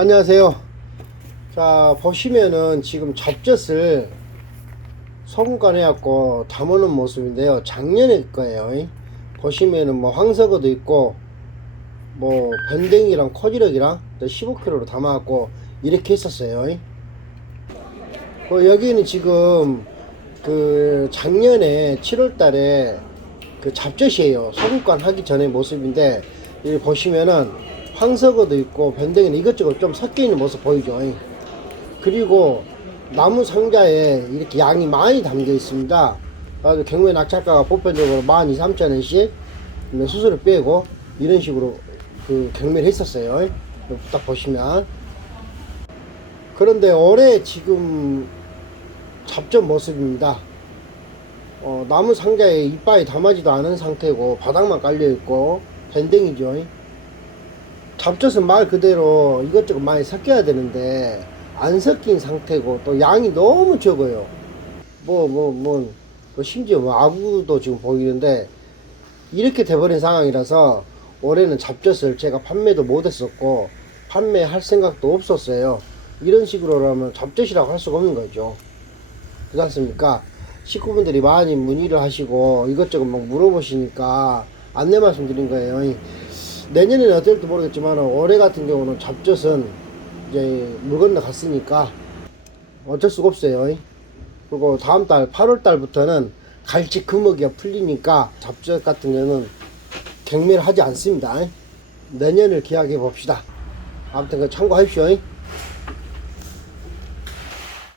안녕하세요. 자, 보시면은 지금 잡젓을 소금간 해 갖고 담아놓은 모습인데요. 작년에 거예요. 이. 보시면은 뭐 황석어도 있고, 뭐 변댕이랑 코지력이랑 15kg로 담아 갖고 이렇게 했었어요. 이. 그 여기는 지금 그 작년에 7월 달에 그 잡젓이에요. 소금간 하기 전에 모습인데, 여기 보시면은 황석어도 있고 변댕이는 이것저것 좀 섞여 있는 모습 보이죠. 그리고 나무 상자에 이렇게 양이 많이 담겨 있습니다. 그래서 경매 낙찰가가 보편적으로 12,300원씩 수수료 빼고 이런 식으로 그 경매를 했었어요. 딱 보시면. 그런데 올해 지금 잡전 모습입니다. 어, 나무 상자에 이빨이 담아지도 않은 상태고 바닥만 깔려 있고 밴댕이죠. 잡젓은 말 그대로 이것저것 많이 섞여야 되는데 안 섞인 상태고 또 양이 너무 적어요. 뭐뭐 뭐 심지어 뭐 아구도 지금 보이는데 이렇게 돼버린 상황이라서 올해는 잡젓을 제가 판매도 못했었고 판매할 생각도 없었어요. 이런 식으로라면 잡젓이라고 할 수가 없는 거죠. 그렇지 않습니까? 식구분들이 많이 문의를 하시고 이것저것 막 물어보시니까 안내 말씀드린 거예요. 내년에는 어떨지 모르겠지만 올해 같은 경우는 잡젓은 이제 물 건너 갔으니까 어쩔 수가 없어요. 그리고 다음 달 8월 달부터는 갈치 금어기가 풀리니까 잡젓 같은 경우는 경매를 하지 않습니다. 내년을 기약해 봅시다. 아무튼 그 참고하십시오.